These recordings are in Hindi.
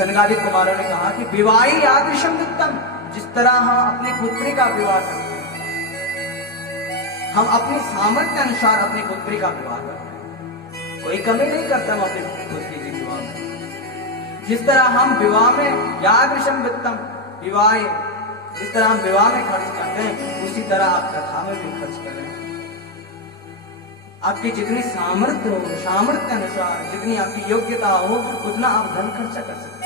सनकादिक कुमारों ने कहा कि विवाही यादृशम वित्तम, जिस तरह हम अपनी पुत्री का विवाह करते हैं, हम अपनी सामर्थ्य अनुसार अपनी पुत्री का विवाह करते हैं, कोई कमी नहीं करता हम अपनी पुत्री के विवाह में। जिस तरह हम विवाह में यादृशम वित्तम, विवाह जिस तरह हम विवाह में खर्च करते हैं, उसी तरह आप कथा में भी खर्च करें। आपकी जितनी सामर्थ्य हो, सामर्थ्य अनुसार जितनी आपकी योग्यता हो, उतना आप धन खर्चा कर सकते हैं।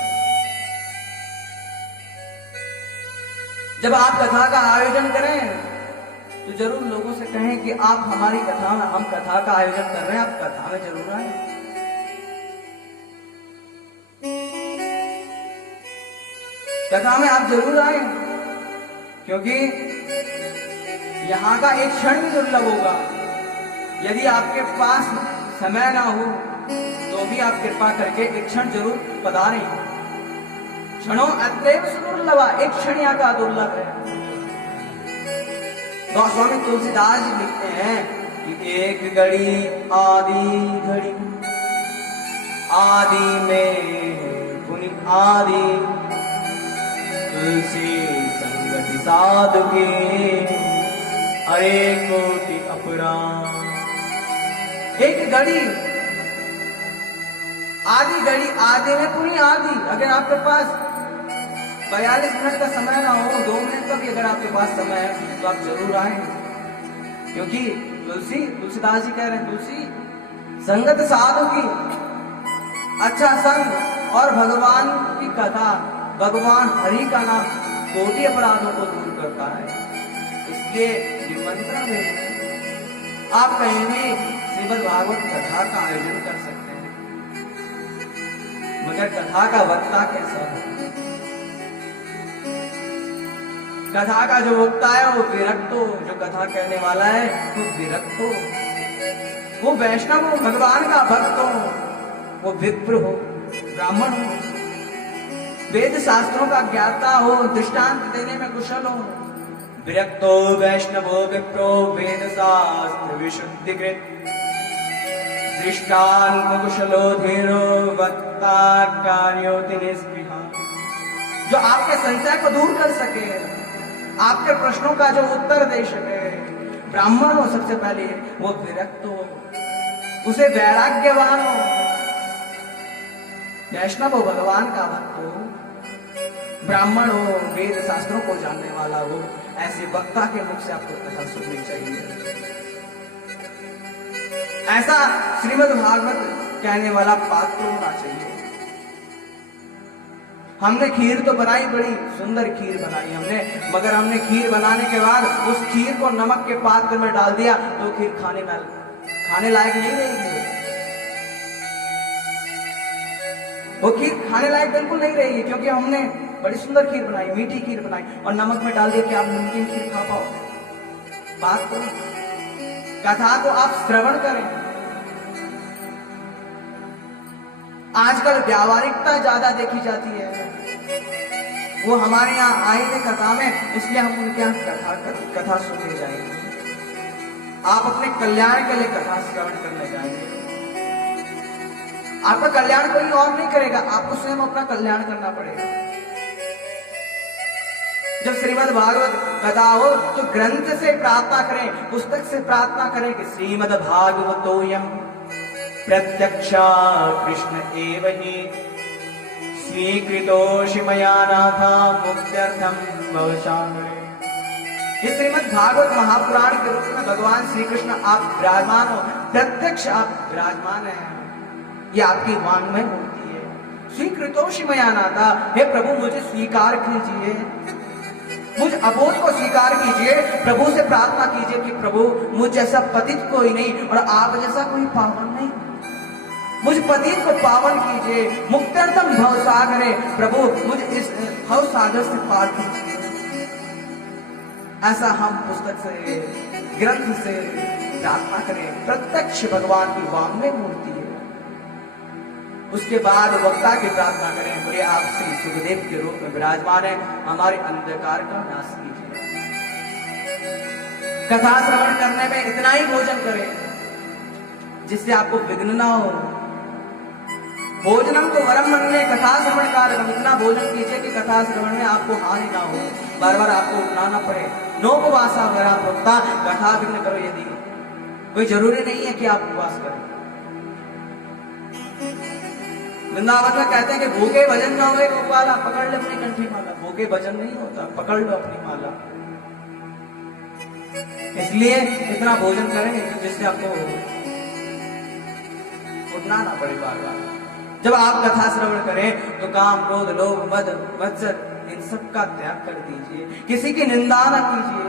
जब आप कथा का आयोजन करें तो जरूर लोगों से कहें कि आप हमारी कथा में, हम कथा का आयोजन कर रहे हैं, आप कथा में जरूर आए। कथा में आप जरूर आए, क्योंकि यहां का एक क्षण भी दुर्लभ होगा। यदि आपके पास समय ना हो तो भी आप कृपा करके एक क्षण जरूर पधारें। क्षणों अत्यव सुदुर्लभा, एक क्षण यहाँ का दुर्लभ है। गोस्वामी तुलसीदास जी लिखते हैं कि एक घड़ी आदि घड़ी, आदि में पुनि आदि, तुलसी संगति साधु के अरे कोटि अपराध। एक घड़ी आदि घड़ी, आदि में पूरी आदि। अगर आपके पास 42 मिनट का समय ना हो, 2 मिनट का भी अगर आपके पास समय है तो आप जरूर आए, क्योंकि तुलसीदास जी कह रहे हैं, तुलसी संगत साधु की, अच्छा संग और भगवान की कथा, भगवान हरि का नाम कोटि अपराधों को दूर करता है। इसलिए निमंत्रण है, आप कहीं भी श्रीमद् भागवत कथा का आयोजन कर सकते हैं, मगर कथा का वक्ता कैसा हो? कथा का जो वक्ता है वो विरक्त हो, जो कथा कहने वाला है वो विरक्त हो, वो वैष्णव हो, भगवान का भक्त हो, वो विप्र हो, ब्राह्मण हो, वेद शास्त्रों का ज्ञाता हो, दृष्टांत देने में कुशल हो। विरक्तो वैष्णवो विप्रो वेद शास्त्र विशुद्धिकृत, दृष्टांत कुशलो धीरो वक्ता कार्योति निस्पृहा। जो आपके संशय को दूर कर सके, आपके प्रश्नों का जो उत्तर दे सके, ब्राह्मण हो सबसे पहले, वो विरक्त हो, उसे वैराग्यवान हो, वैष्णव हो, भगवान का भक्त हो, ब्राह्मण हो, वेद शास्त्रों को जानने वाला हो। ऐसे वक्ता के मुख से आपको कथा सुननी चाहिए। ऐसा श्रीमद् भागवत कहने वाला पात्र होना चाहिए। हमने खीर तो बनाई, बड़ी सुंदर खीर बनाई हमने, मगर हमने खीर बनाने के बाद उस खीर को नमक के पात्र में डाल दिया तो खीर खाने लायक नहीं रहेगी। वो खीर खाने लायक बिल्कुल नहीं रहेगी, क्योंकि हमने बड़ी सुंदर खीर बनाई, मीठी खीर बनाई और नमक में डाल दिया कि आप नमकीन खीर खा पाओ। बात करो, कथा को आप श्रवण करें। आजकल व्यावहारिकता ज्यादा देखी जाती है, वो हमारे यहाँ आए थे कथा में, इसलिए हम उनके यहाँ कथा सुनने जाएंगे। आप अपने कल्याण के लिए कथा श्रवण करने जाएंगे। आपका कल्याण कोई और नहीं करेगा, आपको स्वयं अपना कल्याण करना पड़ेगा। जब श्रीमद् भागवत कथा हो तो ग्रंथ से प्रार्थना करें, पुस्तक से प्रार्थना करें कि श्रीमद् भागवतोयम प्रत्यक्षा कृष्ण एव हि स्वीकृतोषि मया नाथा मुक्त्यर्थम भवसागरे। ये श्रीमद् भागवत महापुराण के रूप में भगवान श्री कृष्ण आप विराजमान हो, प्रत्यक्ष आप विराजमान हैं। ये आपकी वांग्मय मूर्ति है। स्वीकृतोषि मया नाथा, हे प्रभु मुझे स्वीकार कीजिए, मुझ अबोध को स्वीकार कीजिए। प्रभु से प्रार्थना कीजिए कि प्रभु मुझ जैसा पतित कोई नहीं और आप जैसा कोई पावन नहीं, मुझ पतित को पावन कीजिए। मुक्त्यर्थम भवसागरे, प्रभु मुझ इस भव सागर से पार कीजिए। ऐसा हम पुस्तक से, ग्रंथ से प्रार्थना करें। प्रत्यक्ष भगवान की वांग्मय मूर्ति है। उसके बाद वक्ता की प्रार्थना करें, बोले आप श्री सुखदेव के रूप में विराजमान है, हमारे अंधकार का नाश कीजिए। कथा श्रवण करने में इतना ही भोजन करें जिससे आपको विघ्न ना हो, भोजनम को वरम मनने कथा श्रवण कारकम, इतना भोजन कीजिए कि कथा श्रवण में आपको हानि ना हो, बार बार आपको उठना ना पड़े। नोपवासा वरा प्रोक्ता, कथा विघ्न करो यदि, कोई जरूरी नहीं है कि आप उपवास करें। वृंदावन में कहते हैं कि भूखे भजन ना हो, गोपाला पकड़ ले अपनी कंठी माला। भूखे भजन नहीं होता, पकड़ लो अपनी माला। इसलिए इतना भोजन करें जिससे आपको उठना ना पड़े बार बार। जब आप कथा श्रवण करें तो काम, क्रोध, लोभ, मद, मत्सर, इन सब का त्याग कर दीजिए। किसी की निंदा ना कीजिए।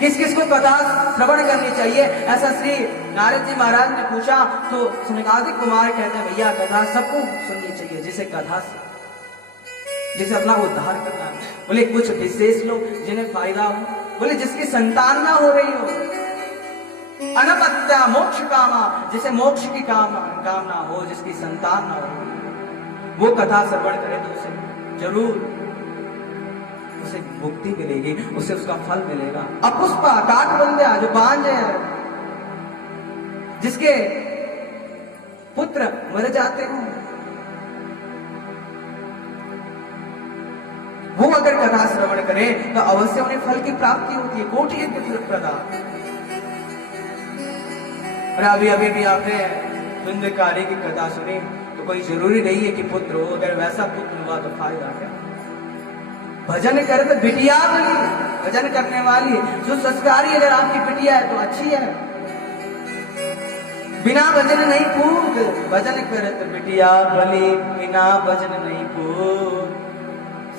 किस किस को कथा श्रवण करनी चाहिए, ऐसा श्री नारद जी महाराज ने पूछा तो सनकादिक कुमार कहते हैं भैया कथा सबको सुननी चाहिए, जिसे कथा जिसे अपना उद्धार करना। बोले कुछ विशेष लोग जिन्हें फायदा हो, बोले जिसकी संतान ना हो रही हो, अनपत्या मोक्ष कामा, जिसे मोक्ष की कामना हो, जिसकी संतान ना हो, वो कथा श्रवण करे तो उसे जरूर उसे मुक्ति मिलेगी, उसे उसका फल मिलेगा। अपुष्पा काकबंध्या, जो बांझ है, जिसके पुत्र मर जाते हो, वो अगर कथा श्रवण करे तो अवश्य उन्हें फल की प्राप्ति होती है। कोटि यज्ञ फलप्रदा। और अभी अभी भी आपने धुंधकारी की कथा सुनी तो कोई जरूरी नहीं है कि पुत्र हो, अगर वैसा पुत्र हुआ तो फायदा है। भजन करे तो बिटिया बनी, भजन करने वाली जो संस्कारी अगर आपकी बिटिया है तो अच्छी है। बिना भजन नहीं पूत, भजन करे तो बिटिया बली, बिना भजन नहीं पूत,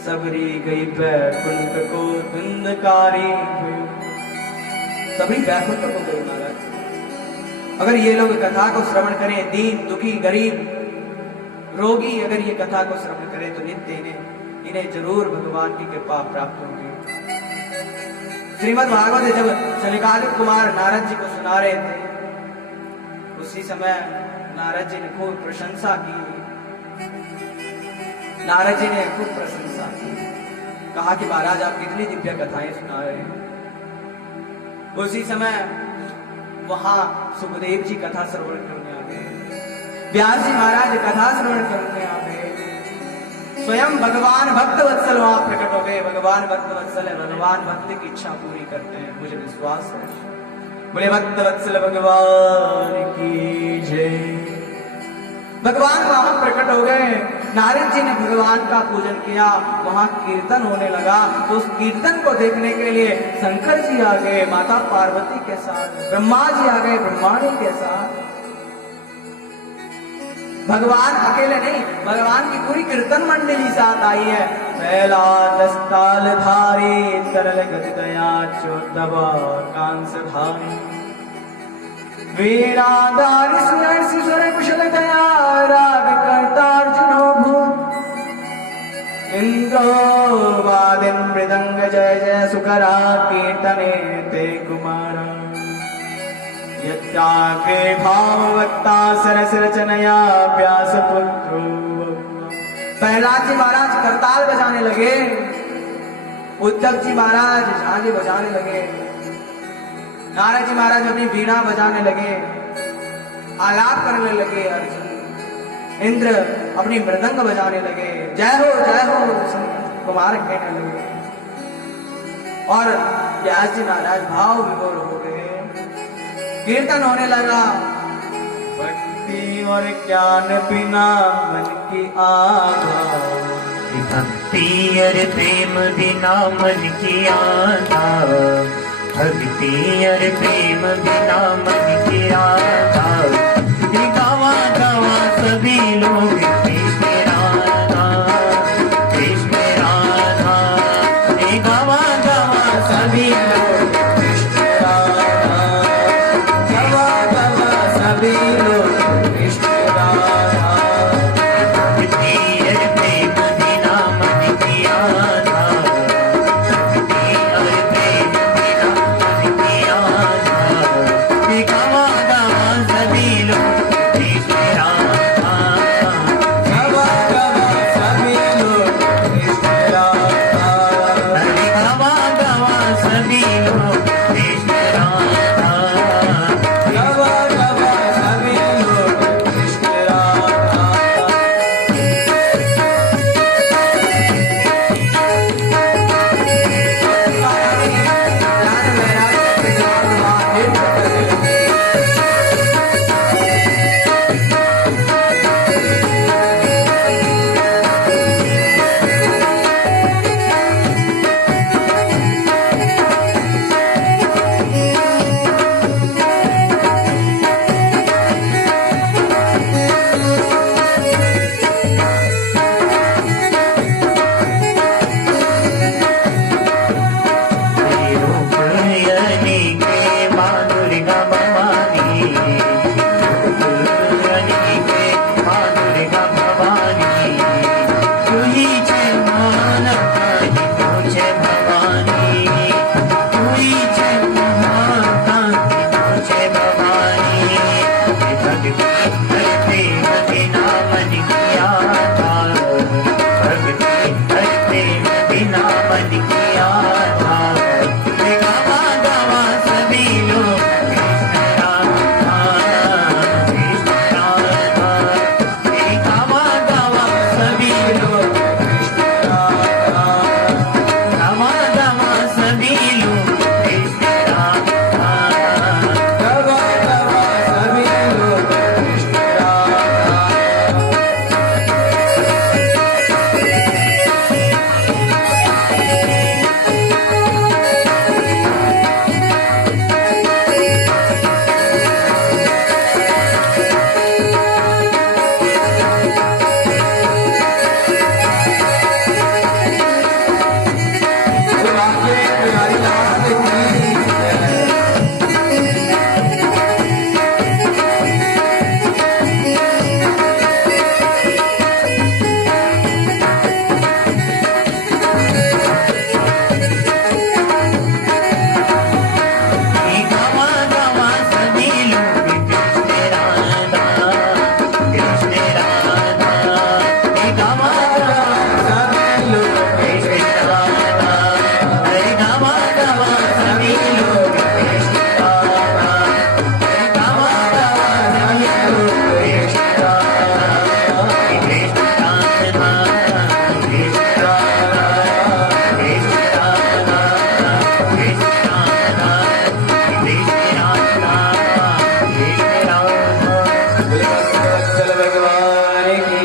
सबरी गई बैकुंठ को धुंधकारी, सबरी बैकुंठ को गई महाराज। अगर ये लोग कथा को श्रवण करें, दीन दुखी गरीब रोगी अगर ये कथा को श्रवण करें तो नित्य इन्हें जरूर भगवान की कृपा प्राप्त होगी। श्रीमद् भागवत जब सनकादिक कुमार नारद जी को सुना रहे थे, उसी समय नारद जी ने खूब प्रशंसा की। नारद जी ने खूब प्रशंसा की, कहा कि महाराज आप कितनी दिव्य कथाएं सुना रहे हैं। उसी समय वहां सुखदेव जी कथा श्रवण करने आ गए, व्यास जी महाराज कथा श्रवण करने आ गए, स्वयं भगवान भक्त वत्सल वहां प्रकट हो गए। भगवान भक्त वत्सल है, भगवान भक्त की इच्छा पूरी करते हैं, मुझे विश्वास है। बोले भक्त वत्सल भगवान की जय। भगवान वहां प्रकट हो गए। नारद जी ने भगवान का पूजन किया, वहां कीर्तन होने लगा। तो उस कीर्तन को देखने के लिए शंकर जी आ गए माता पार्वती के साथ, ब्रह्मा जी आ गए ब्रह्माणी के साथ। भगवान अकेले नहीं, भगवान की पूरी कीर्तन मंडली साथ आई है। पहला दस्ताल धारी तरल गतिदया चोदवा कांस धारी, वीराधारी सुर सुर कुशल दया राग करता अर्जुनो भूत, इंद्रो वादिन मृदंग जय जय सुकरा कीर्तने ते कुमारा, यत्याग्रे भाववत्ता सरस रचनया व्यास पुत्रो। प्रहलाद जी महाराज करताल बजाने लगे, उद्धव जी महाराज झांझे बजाने लगे, नारद जी महाराज अपनी वीणा बजाने लगे, आलाप करने लगे, अर्जुन इंद्र अपनी मृदंग बजाने लगे, जय हो कुमार कहने लगे। और व्यास जी महाराज भाव विभोर हो गए, कीर्तन होने लगा। भक्ति और ज्ञान बिना मन की आधा, भक्ति और प्रेम बिना मन की आधा, भक्ति और प्रेम बिना मन की आधा। गावा गावा सभी लोग कृष्ण राधा, कृष्ण राधा। गावा गावा सभी लोग कृष्ण राधा, गावा गावा सभी लोग कृष्ण राधा। भक्ति और प्रेम बिना मन की आधा, भक्ति और प्रेम बिना मन की आधा। गावा गावा सभी लोग कृष्ण राधा, गावा गावा सभी लोग कृष्ण राधा, गावा गावा सभी लोग कृष्ण राधा, गावा गावा सभी लोग कृष्ण भक्तवत्सल भगवान की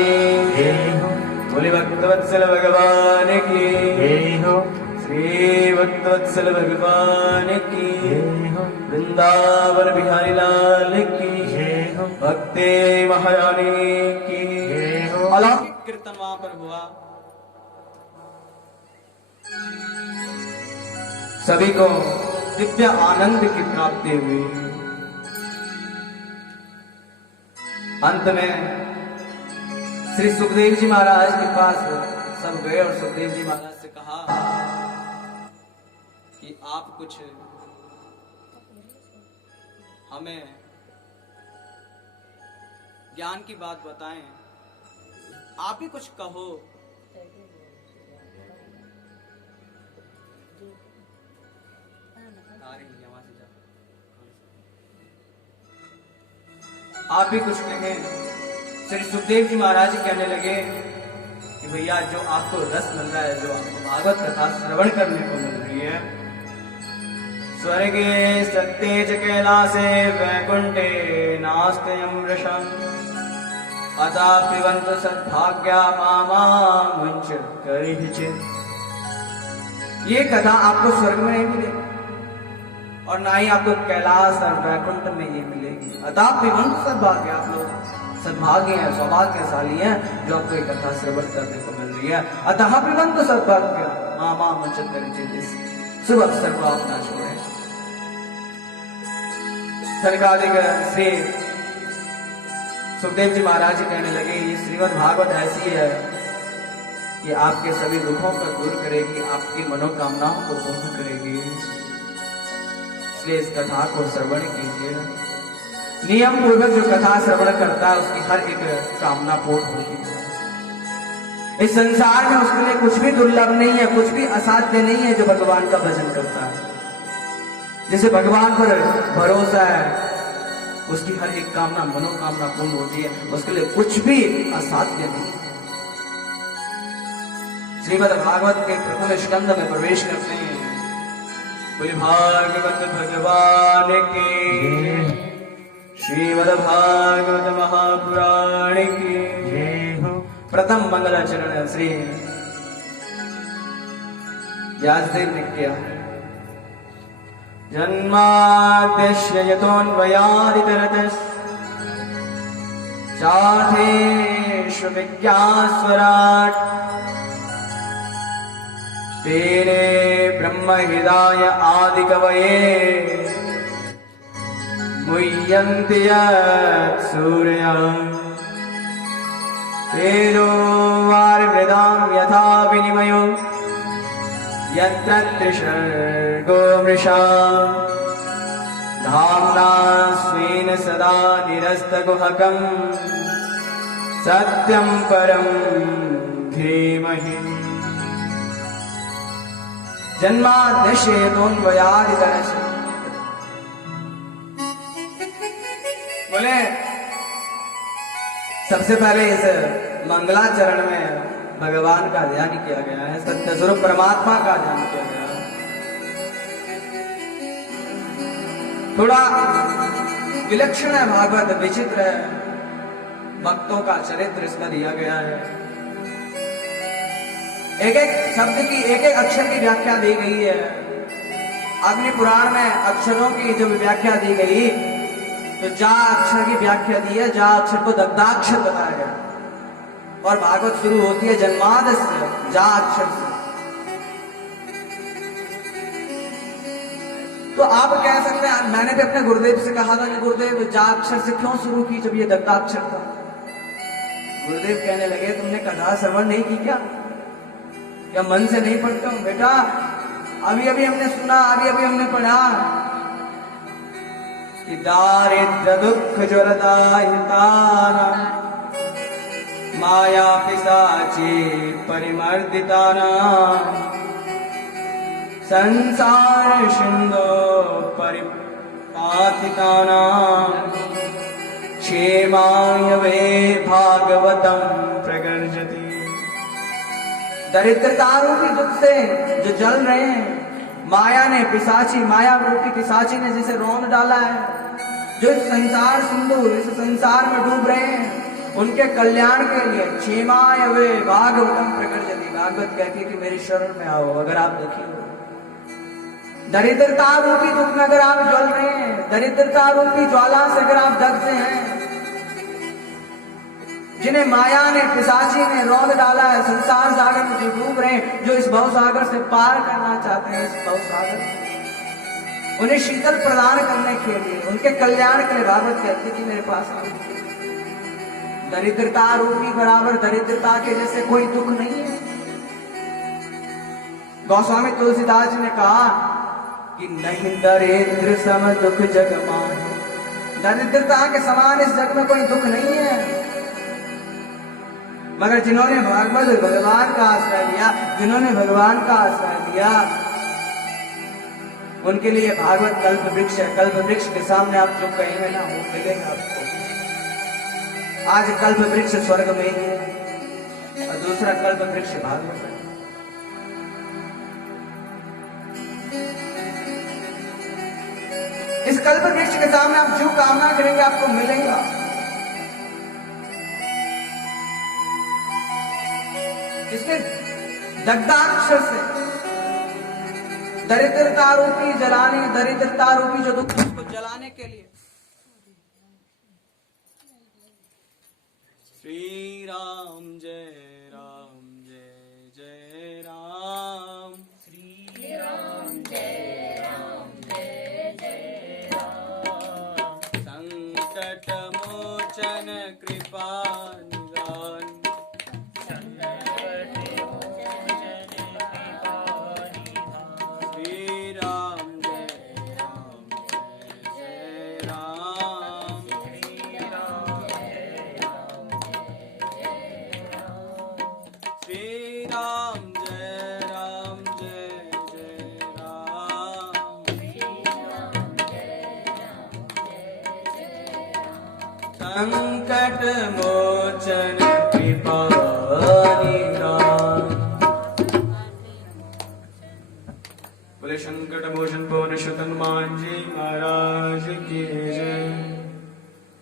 जय हो बोले भक्तवत्सल भगवान की जय हो श्री भक्तवत्सल भगवान की जय हो वृंदावन बिहारी लाल की जय हो भक्ति महारानी की जय हो। अलौकिक कीर्तन वहां पर हुआ। सभी को दिव्य आनंद की प्राप्ति हुई। अंत में श्री सुखदेव जी महाराज के पास सब गए और सुखदेव जी महाराज से कहा कि आप कुछ हमें ज्ञान की बात बताएं, आप ही कुछ कहो। आप भी कुछ कहें। श्री सुखदेव जी महाराज कहने लगे कि भैया जो आपको रस मिल रहा है, जो आपको भागवत कथा श्रवण करने को मिल रही है, स्वर्गे सत्ते च कैलासे वैकुंठे नास्त्ययं वृषम् अतः पिबन्तु सद्भाग्या मामामुञ्च करिहिचित्। ये कथा आपको स्वर्ग में नहीं मिलेगी और ना ही आपको कैलाश और वैकुंठ में ये मिलेगी। अतः पिबन्तु सद्भाग्य, आप लोग सद्भाग्य हैं, सौभाग्यशाली हैं जो आपको ये कथा श्रवण करने को मिल रही है। अतः पिबन्तु सद्भाग्य मामामुञ्च करिहिचित्। इस शुभ अवसर को आप ना छोड़ें। सनकादिक श्री सुखदेव जी महाराज जी कहने लगे ये श्रीमद् भागवत ऐसी है कि आपके सभी दुखों को दूर करेगी, आपकी मनोकामनाओं को पूर्ण करेगी, इसलिए इस कथा को श्रवण कीजिए। नियम पूर्वक जो कथा श्रवण करता है उसकी हर एक कामना पूर्ण होगी। इस संसार में उसके लिए कुछ भी दुर्लभ नहीं है, कुछ भी असाध्य नहीं है जो भगवान का भजन करता है। जिसे भगवान पर भरोसा है उसकी हर एक कामना मनोकामना पूर्ण होती है, उसके लिए कुछ भी असाध्य नहीं है। श्रीमद् भागवत के प्रथम स्कंद में प्रवेश करते हैं। बोले भागवत भगवान के, श्रीमद् भागवत महापुराण की जय हो। प्रथम मंगलाचरण श्री व्यासदेव ने किया। जन्माद्यस्य यतोऽन्वयादितरतश्च चार्थेषु विज्ञास्वराट् तेने ब्रह्महृदाय आदिकवये मुह्यन्ति यत् सूर्यः तेजो वारिमृदां यथा विनिमयो यत्र त्रिसर्गो मृषा धाम्ना स्वेन सदा निरस्तकुहकम् सत्यं परं धीमहि। जन्माद्यस्य यतोऽन्वयादितरस्य। बोले सबसे पहले इस मंगलाचरण में भगवान का ध्यान किया गया है, सत्य स्वरूप परमात्मा का ध्यान किया गया है। थोड़ा विलक्षण है भागवत, विचित्र है, भक्तों का चरित्र इसमें दिया गया है। एक एक शब्द की एक एक अक्षर की व्याख्या दी गई है। अग्नि पुराण में अक्षरों की जो व्याख्या दी गई तो जा अक्षर की व्याख्या दी है, जा अक्षर को दग्धाक्षर बताया गया और भागवत शुरू होती है जन्माद्यस्य जा अक्षर से। तो आप कह सकते हैं, मैंने भी अपने गुरुदेव से कहा था कि गुरुदेव जा अक्षर से क्यों शुरू की जब ये दग्धाक्षर था। गुरुदेव कहने लगे तुमने कथा श्रवण नहीं की क्या मन से नहीं पढ़ते हो? बेटा अभी अभी हमने सुना, अभी अभी हमने पढ़ा कि दारिद्र दुख ज्वरदाहिताना माया पिशाची परिमर्दिताना संसार सिंधो परिपातिताना क्षेमाय वे भागवतम प्रगर्जति। दरिद्रता रूपी दुख से जो जल रहे हैं, माया ने पिशाची, माया रूपी पिशाची ने जिसे रौंद डाला है, जो इस संसार सिंधु, इस संसार में डूब रहे हैं, उनके कल्याण के लिए क्षेमाय वे भागवतम प्रकटयति। भागवत कहती कि मेरी शरण में आओ। अगर आप दुखी हो, दरिद्रता रूपी दुख में अगर आप ज्वल रहे हैं, दरिद्रता रूपी ज्वाला से अगर आप दग्ध हैं, जिन्हें माया ने, पिशाची ने रौंद डाला है, संसार सागर में जो डूब रहे हैं, जो इस भव सागर से पार करना चाहते हैं, इस भव सागर, उन्हें शीतल प्रदान करने के लिए, उनके कल्याण के लिए भागवत कहती कि मेरे पास आओ। दरिद्रता रूपी बराबर दरिद्रता के जैसे कोई दुख नहीं है। गोस्वामी तुलसीदास जी ने कहा कि नहीं दरिद्र सम दुख जग माहे। दरिद्रता के समान इस जग में कोई दुख नहीं है। मगर जिन्होंने भगवान का आश्रय लिया, जिन्होंने भगवान का आश्रय लिया, उनके लिए भागवत कल्प वृक्ष है। कल्प वृक्ष के सामने आप जो कहेंगे ना, वो मिलेगा आपको। आज कल्प वृक्ष स्वर्ग में ही है और दूसरा कल्प वृक्ष भागवत है। इस कल्प वृक्ष के सामने आप जो कामना करेंगे आपको मिलेगा। इसके दग्धाक्षर से दरिद्रता रूपी जलाने, दरिद्रता रूपी जो दुख को जलाने के लिए श्री राम जय जय राम, श्री राम जय जय राम, संकट मोचन कृपा निदान, संकट मोचन कृपा निदान। बोले संकट मोचन पवन सुत हनुमान जी महाराज की जय।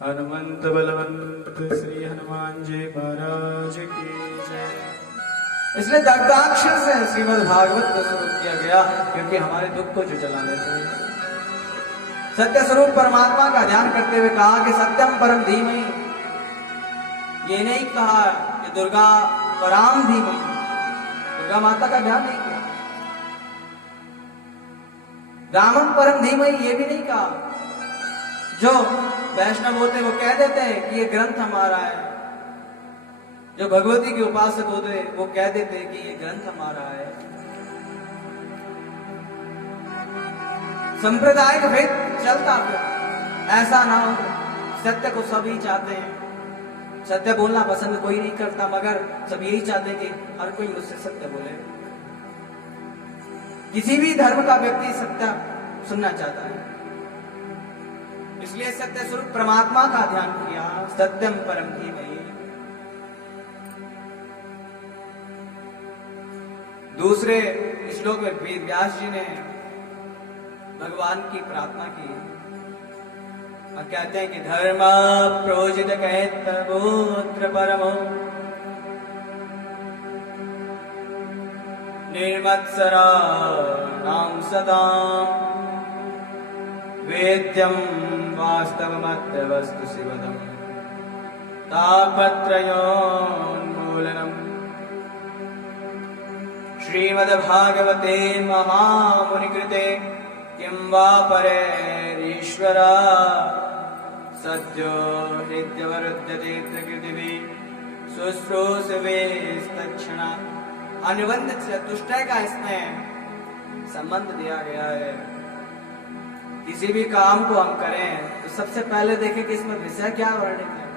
हनुमंत बलवंत श्री हनुमान जी महाराज की जय। इसलिए दग्धाक्षर से श्रीमद् भागवत को शुरू किया गया, क्योंकि हमारे दुख को जो जला लेते हैं। सत्य स्वरूप परमात्मा का ध्यान करते हुए कहा कि सत्यम परम धीमहि। ये नहीं कहा कि दुर्गा पराम धीमहि, दुर्गा माता का ध्यान नहीं किया। रामम परम धीमहि ये भी नहीं कहा। जो वैष्णव होते वो कह देते हैं कि ये ग्रंथ हमारा है। जो भगवती के उपासक होते वो कह देते हैं कि ये ग्रंथ हमारा है। सांप्रदायिक भेद चलता फिर, ऐसा ना हो। सत्य को सभी चाहते हैं, सत्य बोलना पसंद कोई नहीं करता, मगर सब यही चाहते हैं कि हर कोई मुझसे सत्य बोले। किसी भी धर्म का व्यक्ति सत्य सुनना चाहता है। इसलिए सत्य स्वरूप परमात्मा का ध्यान किया। सत्यम परम धीमहि। दूसरे श्लोक में वेद व्यास जी ने भगवान की प्रार्थना की और कहते हैं कि धर्म प्रोजित कहत्र परमो निर्मत्सरा नाम सदाम वेद्यम वास्तवमत्र वस्तु शिवदम तापत्रयोन्मूलनम। श्रीमद्भागवते महामुनिकृते किं वा परेरीश्वरा सद्यो हृद्यवरुध्यते पृथिवी शुश्रूषवेस्तक्षणा। अनुबंध चतुष्टय का इसमें संबंध दिया गया है। किसी भी काम को हम करें तो सबसे पहले देखें कि इसमें विषय क्या वर्णित है।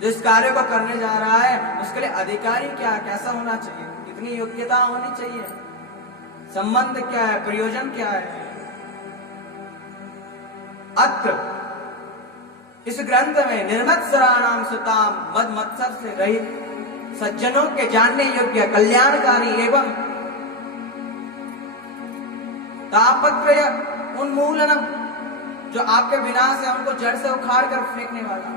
जो इस कार्य को करने जा रहा है उसके लिए अधिकारी क्या, कैसा होना चाहिए, कितनी योग्यता होनी चाहिए, संबंध क्या है, प्रयोजन क्या है। अत्र इस ग्रंथ में निर्मत्सराणाम सुताम, मद मत्सर से रहित सज्जनों के जानने योग्य कल्याणकारी एवं तापत्रय उन्मूलनम, जो आपके विनाश है उनको जड़ से उखाड़ कर फेंकने वाला,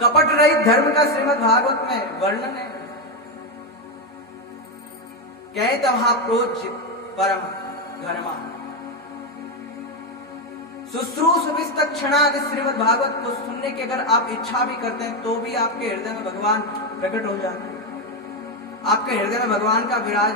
कपट रहित धर्म का श्रीमद् भागवत में वर्णन है। कहते महाप्रोज्य परम धर्मा शुश्रूषविस्त क्षणादि श्रीमद् भागवत को सुनने की अगर आप इच्छा भी करते हैं तो भी आपके हृदय में भगवान प्रकट हो जाते हैं, आपके हृदय में भगवान का विराज